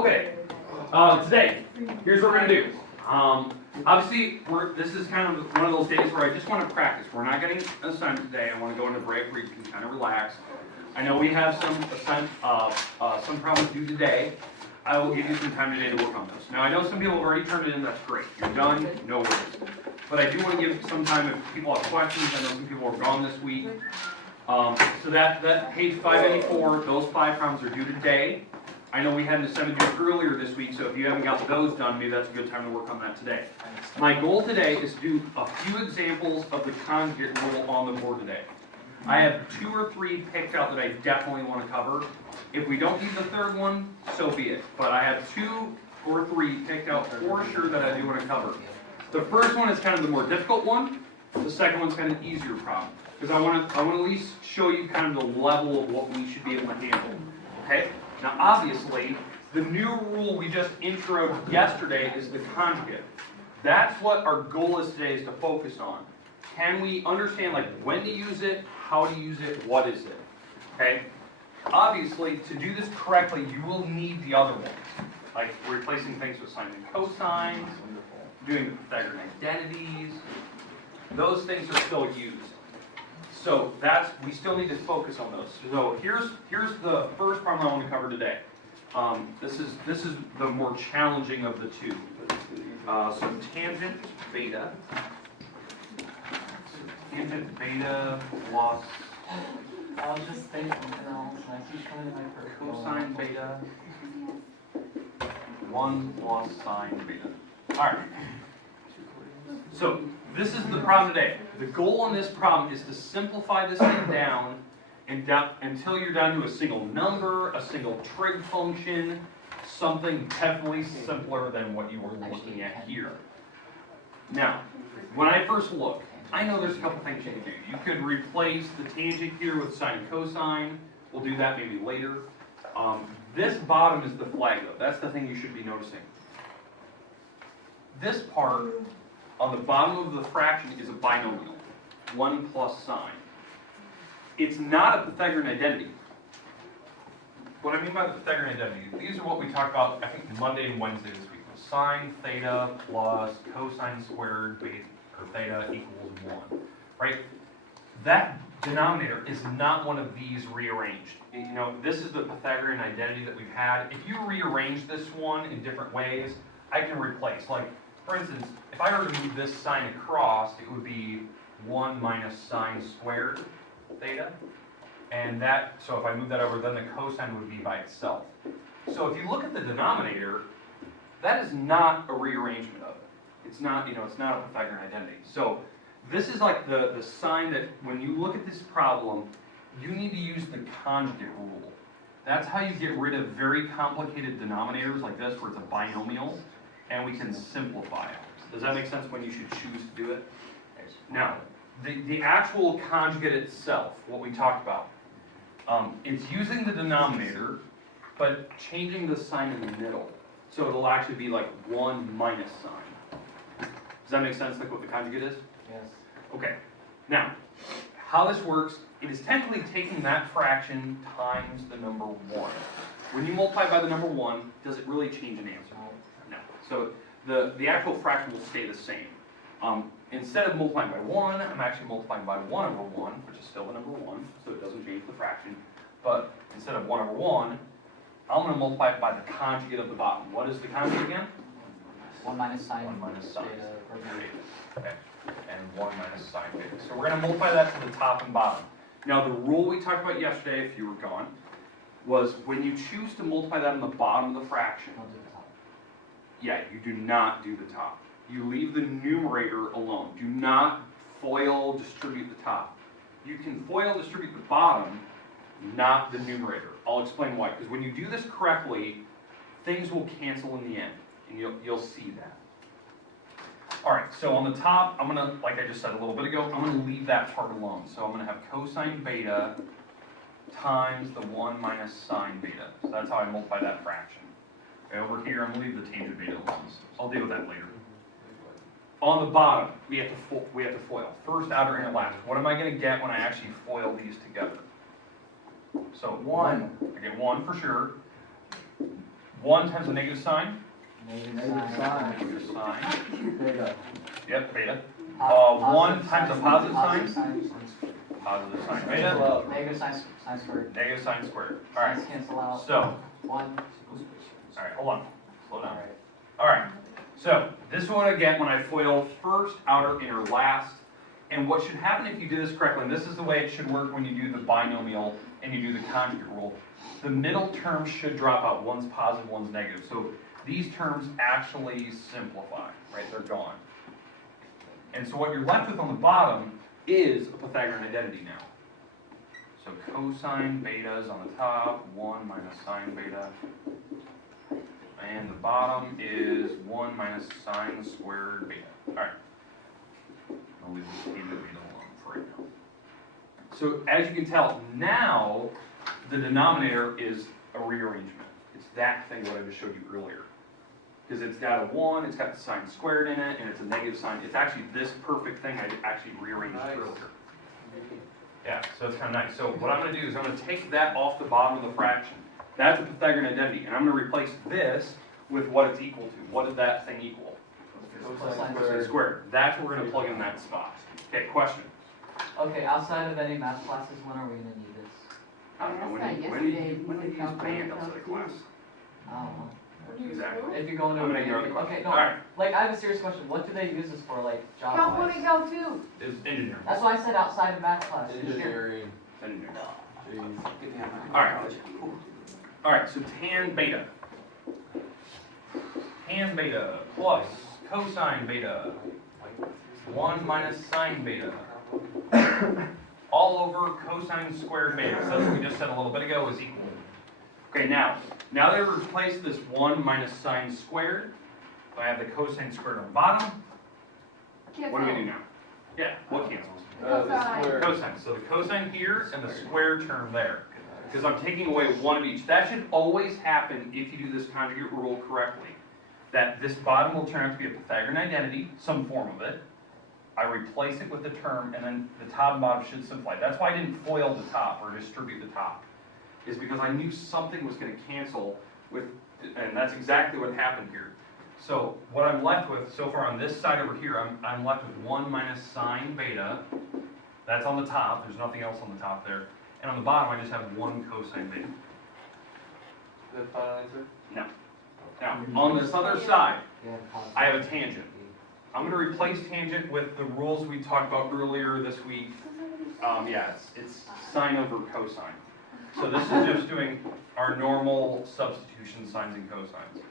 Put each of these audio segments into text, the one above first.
Okay, today, here's what we're going to do. Obviously, this is kind of one of those days where I just want to practice. We're not getting an assignment today. I want to go into break where you can kind of relax. I know we have some problems due today. I will give you some time today to work on those. Now, I know some people have already turned it in. That's great. You're done. No worries. But I do want to give some time if people have questions. I know some people are gone this week. So that page 584, those 5 problems are due today. I know we had an assignment due earlier this week, so if you haven't got those done, maybe that's a good time to work on that today. My goal today is to do a few examples of the conjugate rule on the board today. I have 2 or 3 picked out that I definitely want to cover. If we don't need the third one, so be it. But I have 2 or 3 picked out for sure that I do want to cover. The first one is kind of the more difficult one. The second one's kind of an easier problem. Because I want to at least show you kind of the level of what we should be able to handle. Okay? Now obviously, the new rule we just introed yesterday is the conjugate. That's what our goal is today, is to focus on. Can we understand like when to use it, how to use it, what is it? Okay? Obviously, to do this correctly, you will need the other ones. Like replacing things with sine and cosines, doing the Pythagorean identities. Those things are still used. So we still need to focus on those. So here's the first problem I want to cover today. This is the more challenging of the 2. So tangent beta plus I'll just say something else. I keep trying to cosine beta 1 plus sine beta. All right. So this is the problem today. The goal on this problem is to simplify this thing down until you're down to a single number, a single trig function, something definitely simpler than what you were looking at here. Now, when I first look, I know there's a couple things you can do. You could replace the tangent here with sine and cosine. We'll do that maybe later. This bottom is the flag though. That's the thing you should be noticing. This part on the bottom of the fraction is a binomial, 1 plus sine. It's not a Pythagorean identity. What I mean by the Pythagorean identity, these are what we talked about, I think, Monday and Wednesday this week. Sine theta plus cosine squared beta, or theta equals 1, right? That denominator is not one of these rearranged. You know, this is the Pythagorean identity that we've had. If you rearrange this one in different ways, I can replace. Like, for instance, if I were to move this sign across, it would be 1 minus sine squared theta. And so if I move that over, then the cosine would be by itself. So if you look at the denominator, that is not a rearrangement of it. It's not, it's not a Pythagorean identity. So this is like the sign that when you look at this problem, you need to use the conjugate rule. That's how you get rid of very complicated denominators like this, where it's a binomial, and we can simplify it. Does that make sense when you should choose to do it? Now, the actual conjugate itself, what we talked about, it's using the denominator, but changing the sign in the middle. So it'll actually be like 1 minus sine. Does that make sense, like what the conjugate is? Yes. Okay. Now, how this works, it is technically taking that fraction times the number 1. When you multiply by the number 1, does it really change an answer? No. So the actual fraction will stay the same. Instead of multiplying by 1, I'm actually multiplying by 1 over 1, which is still the number 1, so it doesn't change the fraction. But instead of 1 over 1, I'm going to multiply it by the conjugate of the bottom. What is the conjugate again? 1 minus sine. 1 minus sine. Beta. Okay. And 1 minus sine beta. So we're going to multiply that to the top and bottom. Now the rule we talked about yesterday, if you were gone, was when you choose to multiply that on the bottom of the fraction, Don't do the top. yeah, you do not do the top. You leave the numerator alone. Do not FOIL distribute the top. You can FOIL distribute the bottom, not the numerator. I'll explain why. Because when you do this correctly, things will cancel in the end, and you'll see that. All right, so on the top, I'm going to, like I just said a little bit ago, I'm going to leave that part alone. So I'm going to have cosine beta times the 1 minus sine beta. So that's how I multiply that fraction. Okay, over here, I'm going to leave the tangent beta alone. So I'll deal with that later. On the bottom, we have to FOIL. First, outer, and last. What am I going to get when I actually FOIL these together? So 1, I get 1 for sure. 1 times a negative sign. Negative sign. Negative sign. Beta. Yep, beta. Positive 1 times a positive sign. sign. Positive sign beta. Negative sign squared. Negative sign squared. Alright. Signs cancel out. So, 1. alright, hold on. Slow down. Alright. Alright. So, this is what I get when I FOIL first, outer, inner, last. And what should happen if you do this correctly, and this is the way it should work when you do the binomial and you do the conjugate rule, the middle term should drop out. One's positive, one's negative. So these terms actually simplify, right? They're gone. And so what you're left with on the bottom is a Pythagorean identity now. So cosine beta is on the top, 1 minus sine beta. And the bottom is 1 minus sine squared beta. All right. I'll leave this beta alone for right now. So as you can tell, now the denominator is a rearrangement. It's that thing that I just showed you earlier. Because it's got a 1, it's got the sine squared in it, and it's a negative sign. It's actually this perfect thing I actually rearranged earlier. Yeah, so it's kind of nice. So what I'm going to do is I'm going to take that off the bottom of the fraction. That's a Pythagorean identity. And I'm going to replace this with what it's equal to. What did that thing equal? Cosine squared. That's what we're going to plug in that spot. Okay, question. Okay, outside of any math classes, when are we going to need this? I don't know, when do you use band outside of class? I don't know. Exactly. If you're going to I'm gonna ignore the question. okay, no. Alright. Like I have a serious question. What do they use this for, like job Calc wise? 1 and Calc 2. Is engineering. That's why I said outside of math class. Engineering. Engineering. Jeez. Alright. Alright, so tan beta. Tan beta plus cosine beta. 1 minus sine beta. All over cosine squared beta. So that's what we just said a little bit ago is equal. Okay, now that I've replaced this 1 minus sine squared, I have the cosine squared on the bottom. Cancel. What do we do now? Yeah, what cancels? The square. Cosine. So the cosine here and the square term there. Because I'm taking away one of each. That should always happen if you do this conjugate rule correctly. That this bottom will turn out to be a Pythagorean identity, some form of it. I replace it with the term, and then the top and bottom should simplify. That's why I didn't FOIL the top or distribute the top. Is because I knew something was going to cancel with, and that's exactly what happened here. So what I'm left with so far on this side over here, I'm left with 1 minus sine beta. That's on the top. There's nothing else on the top there. And on the bottom, I just have 1 cosine beta. The final answer? No. Now, on this other side, Yeah, I have a tangent. I'm going to replace tangent with the rules we talked about earlier this week. Yeah, it's sine over cosine. So this is just doing our normal substitution sines and cosines.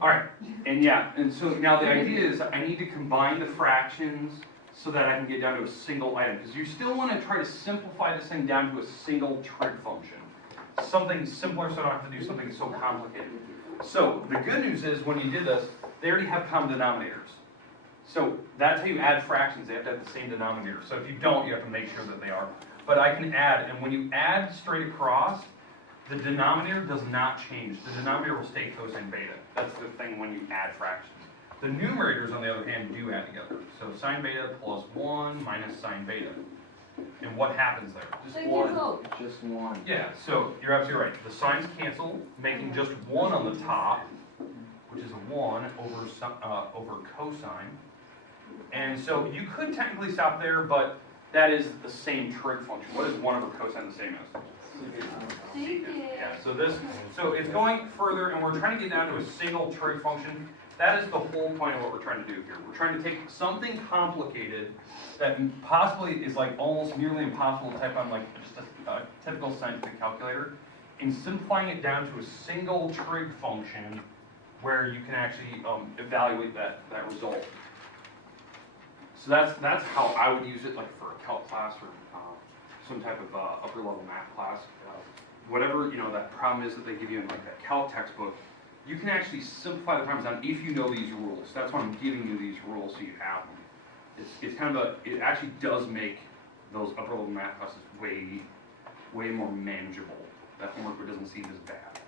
Alright, and so now the idea is I need to combine the fractions so that I can get down to a single item. Because you still want to try to simplify this thing down to a single trig function. Something simpler so I don't have to do something so complicated. So the good news is when you did this, they already have common denominators. So that's how you add fractions, they have to have the same denominator. So if you don't, you have to make sure that they are. But I can add, and when you add straight across, the denominator does not change. The denominator will stay cosine beta. That's the thing when you add fractions. The numerators, on the other hand, do add together. So sine beta plus 1 minus sine beta. And what happens there? They cancel. Just one. Yeah, so you're absolutely right. The signs cancel, making just 1 on the top, which is a 1 over cosine. And so you could technically stop there, but that is the same trig function. What is 1 over cosine the same as? Yeah, so it's going further, and we're trying to get down to a single trig function. That is the whole point of what we're trying to do here. We're trying to take something complicated that possibly is like almost nearly impossible to type on like just a typical scientific calculator, and simplifying it down to a single trig function where you can actually evaluate that result. So that's how I would use it, like for a calc class or some type of upper level math class. Whatever that problem is that they give you in like that calc textbook, you can actually simplify the problems down if you know these rules. That's why I'm giving you these rules so you have them. It's kind of it actually does make those upper level math classes way more manageable. That homework doesn't seem as bad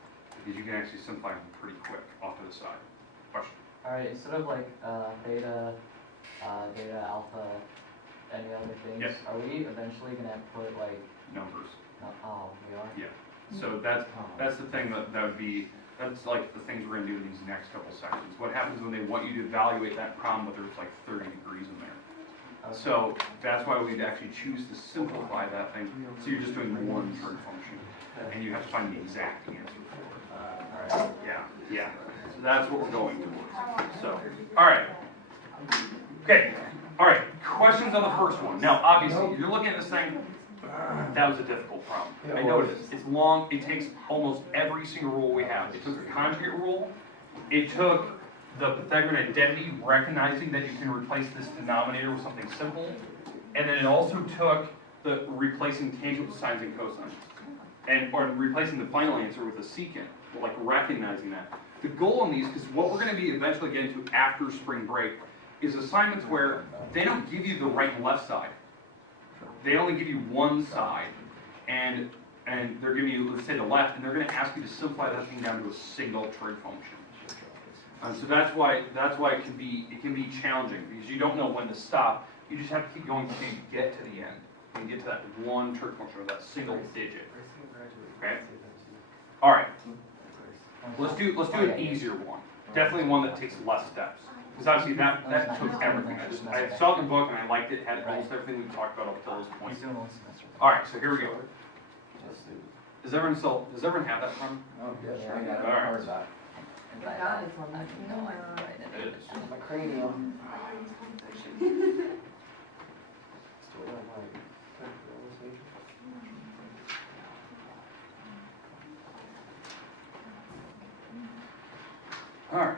because you can actually simplify them pretty quick off to the side. Question? Alright, instead of like beta, alpha, any other things, Yes. are we eventually gonna put like Numbers. oh we are? Yeah. So that's the thing that would be, that's like the things we're gonna do in these next couple sections. What happens when they want you to evaluate that problem, but there's like 30 degrees in there. So that's why we'd actually choose to simplify that thing. So you're just doing one trig function, and you have to find the exact answer for it. Alright. Yeah. So that's what we're going towards. So, all right. Okay. All right. Questions on the first one. Now, obviously, you're looking at this thing. That was a difficult problem. I know it is. It's long. It takes almost every single rule we have. It took the conjugate rule. It took the Pythagorean identity, recognizing that you can replace this denominator with something simple. And then it also took the replacing tangent with sines and cosines. Or replacing the final answer with a secant, like recognizing that. The goal on these, because what we're going to be eventually getting to after spring break, is assignments where they don't give you the right and left side. They only give you one side, and they're giving you, let's say, the left, and they're going to ask you to simplify that thing down to a single trig function. So that's why it can be challenging, because you don't know when to stop. You just have to keep going until you get to the end and get to that one trig function or that single digit. Okay. All right. Let's do an easier one. Definitely one that takes less steps. Because obviously that took everything. I saw it in the book and I liked it. Had almost everything we talked about up till this point. All right. So here we go. Does everyone have that from? Oh, Yeah, I got it. All right. How's that? It is. My cranium. All right.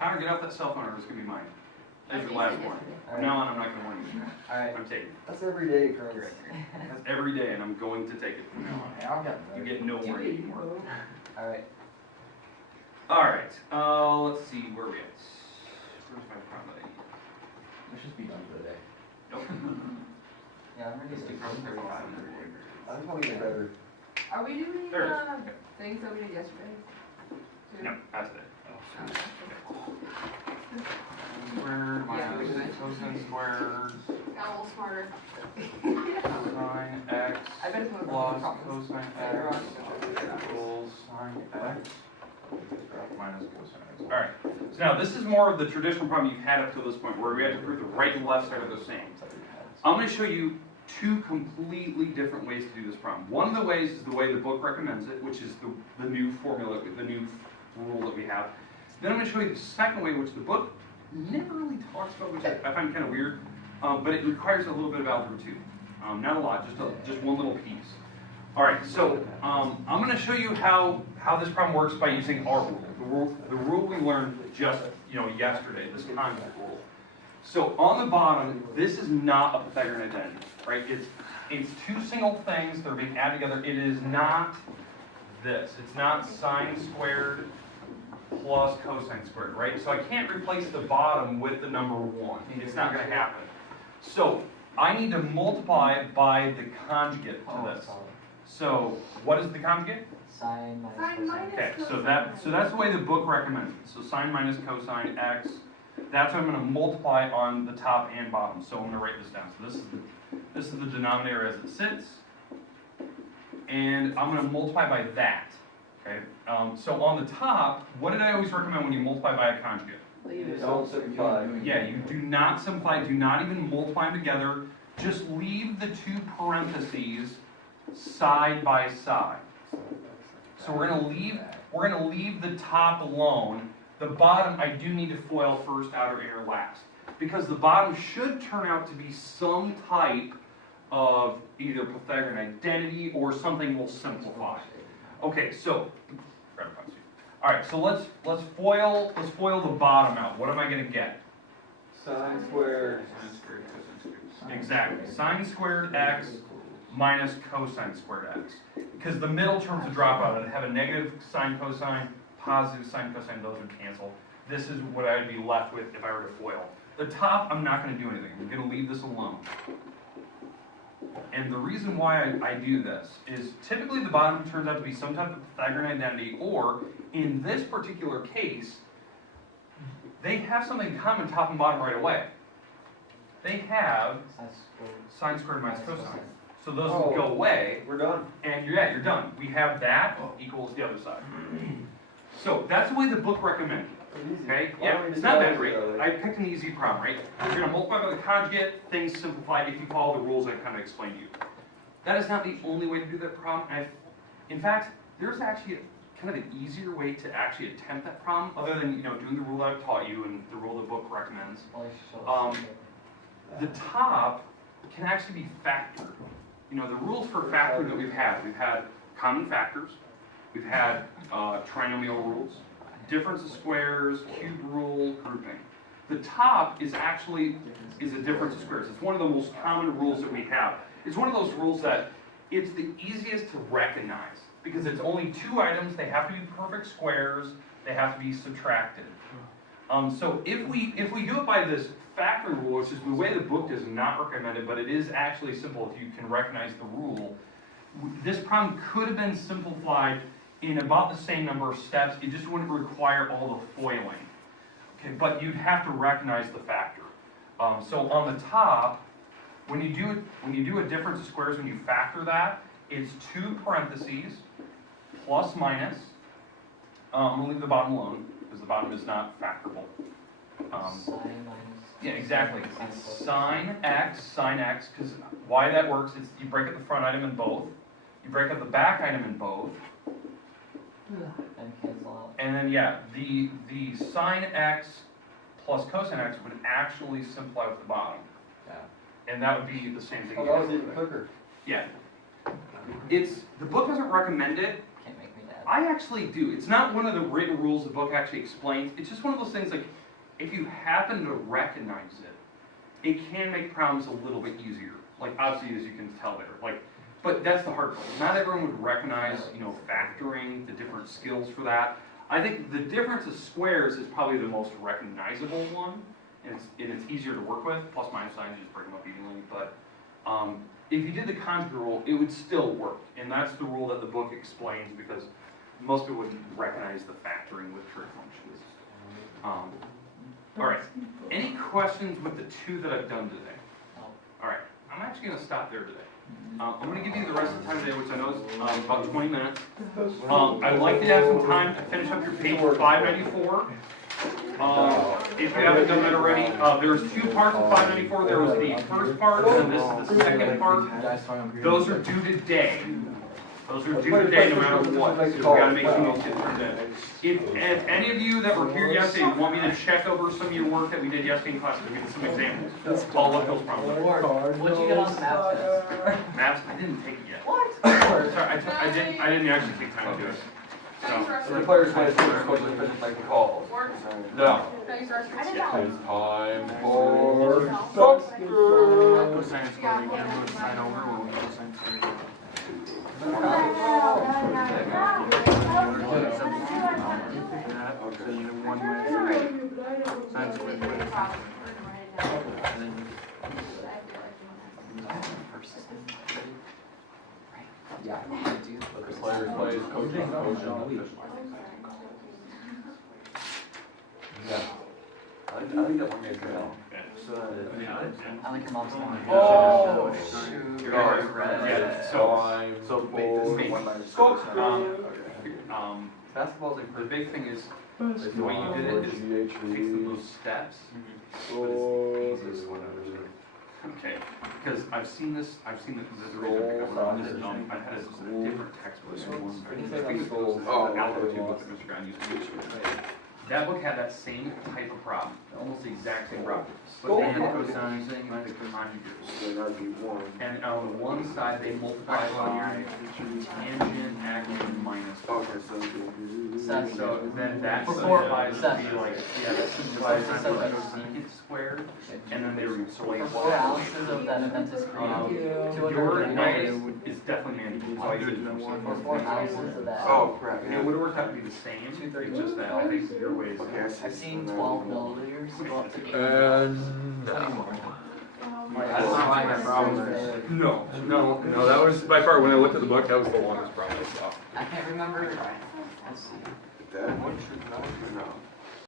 Connor, get off that cell phone or it's going to be mine. That's your last one. From now on, I'm not going to warn you. Alright. I'm taking it. That's every day, Chris. That's every day, and I'm going to take it from now on. I'll get You get no warning anymore. Alright. All right. Let's see where we at. Where's my problem? Let's just be done for the day. Nope. Yeah, I'm ready to Stick around 35 minutes. I think I'll get better. Are we doing, There it is. things that we did yesterday? Too? No, that's it. Okay. Squared Yeah, minus we did. cosine squared Got a little smarter. cosine x I bet it's one of plus the problems. cosine x equals sine x minus cosine x. All right. So now this is more of the traditional problem you've had up to this point, where we had to prove the right and left side are the same. I'm going to show you two completely different ways to do this problem. One of the ways is the way the book recommends it, which is the new formula, the new rule that we have. Then I'm going to show you the second way, which the book never really talks about, which I find kind of weird, but it requires a little bit of algebra too. Not a lot, just one little piece. All right, so I'm going to show you how this problem works by using our rule, the rule we learned just yesterday, this conjugate rule. So on the bottom, this is not a Pythagorean identity, right? It's two single things that are being added together. It is not this. It's not sine squared plus cosine squared, right? So I can't replace the bottom with the number 1. It's not going to happen. So I need to multiply by the conjugate to this. So what is the conjugate? Sine minus Sine cosine. minus Okay, so that's the way the book recommends it. So sine minus cosine x. That's what I'm going to multiply on the top and bottom. So I'm going to write this down. So this is the denominator as it sits, and I'm going to multiply by that. Okay. So on the top, what did I always recommend when you multiply by a conjugate? Don't simplify. Yeah, you do not simplify. Do not even multiply them together. Just leave the two parentheses side by side. So we're going to leave the top alone. The bottom, I do need to FOIL first, outer, inner, last. Because the bottom should turn out to be some type of either Pythagorean identity or something we'll simplify. Okay, so, all right, so let's FOIL the bottom out. What am I going to get? Sine squared. Exactly. Sine squared x minus cosine squared x. Because the middle terms would drop out. I'd have a negative sine cosine, positive sine cosine, those would cancel. This is what I'd be left with if I were to FOIL. The top, I'm not going to do anything. I'm going to leave this alone. And the reason why I do this is typically the bottom turns out to be some type of Pythagorean identity, or in this particular case, they have something in common top and bottom right away. They have sine squared minus cosine. So those would go away, We're done. and you're done. We have that equals the other side. So that's the way the book recommended. Okay, yeah, it's not that great. I picked an easy problem, right? You're gonna multiply by the conjugate, things simplify if you follow the rules I kind of explained to you. That is not the only way to do that problem. In fact, there's actually kind of an easier way to actually attempt that problem, other than doing the rule that I've taught you and the rule the book recommends. The top can actually be factored. The rules for factoring that we've had common factors, we've had trinomial rules, difference of squares, cube rule, grouping. The top is actually a difference of squares. It's one of the most common rules that we have. It's one of those rules that it's the easiest to recognize because it's only two items. They have to be perfect squares. They have to be subtracted. So if we do it by this factoring rule, which is the way the book does not recommend it, but it is actually simple if you can recognize the rule, this problem could have been simplified in about the same number of steps. It just wouldn't require all the foiling. Okay, but you'd have to recognize the factor. So on the top, when you do a difference of squares, when you factor that, it's 2 parentheses plus minus. I'm gonna leave the bottom alone because the bottom is not factorable. Yeah, exactly. It's sine x, because why that works is you break up the front item in both, you break up the back item in both, And cancel out. and then the sine x plus cosine x would actually simplify with the bottom. Yeah. And that would be the same thing. Oh, that was even quicker. Yeah. The book doesn't recommend it. Can't make me mad. I actually do. It's not one of the written rules the book actually explains. It's just one of those things like, if you happen to recognize it, it can make problems a little bit easier. Like obviously, as you can tell there. But that's the hard part. Not everyone would recognize, factoring, the different skills for that. I think the difference of squares is probably the most recognizable one, and it's easier to work with. Plus minus signs, you just break them up evenly. But if you did the conjugate rule, it would still work, and that's the rule that the book explains because most people wouldn't recognize the factoring with trig functions. All right. Any questions with the two that I've done today? No. All right. I'm actually going to stop there today. I'm going to give you the rest of the time today, which I know is about 20 minutes. I'd like you to have some time to finish up your page 594. If you haven't done that already, there's 2 parts of 594. There was the first part, and then this is the second part. Those are due today. Those are due today no matter what. So we got to make sure those get turned in. If any of you that were here yesterday want me to check over some of your work that we did yesterday in class, we did some examples. I'll look those problems. What'd you get on the math test? Maps, I didn't take it yet. What? Sorry, I didn't actually take time to do it. Thanks, So, Rusty. The players might have quickly finish like the calls. Work. No. Thanks, Rusty. It's time for Sucker. Cosine squared again, we'll sign over, we'll cosine squared. So you have 1 minus sine squared minus sine squared. And then Yeah, I do. The players plays coaching. Yeah. I think that one made good. I like your mom's one. Oh, shoot. You're all right. Yeah, so basketball's the big thing is the way you did it is it takes those steps, but it's the easiest one to understand. Okay, because I've seen the reason I pick up on this is I've had a different textbook than one. I think it was the alphabet book that Mr. Brown used to teach. That book had that same type of problem, almost the exact same problem. But they had cosine minus conjugates. And on the one side, they multiply by tangent, angle, minus. So then that simplifies to be like, that simplifies to like secant squared, and then they replace. 4 ounces of that Aventus cream. Your 200 way is definitely manageable. So I did it For 4 ounces of that. oh, crap. It would have worked out to be the same, it's just that I think your way is. I've seen 12 milliliters go up to 8. And 20 more. I don't know why I have problems with it. No, that was by far, when I looked at the book, that was the longest problem I saw. I can't remember. Let's see. That one should not be enough.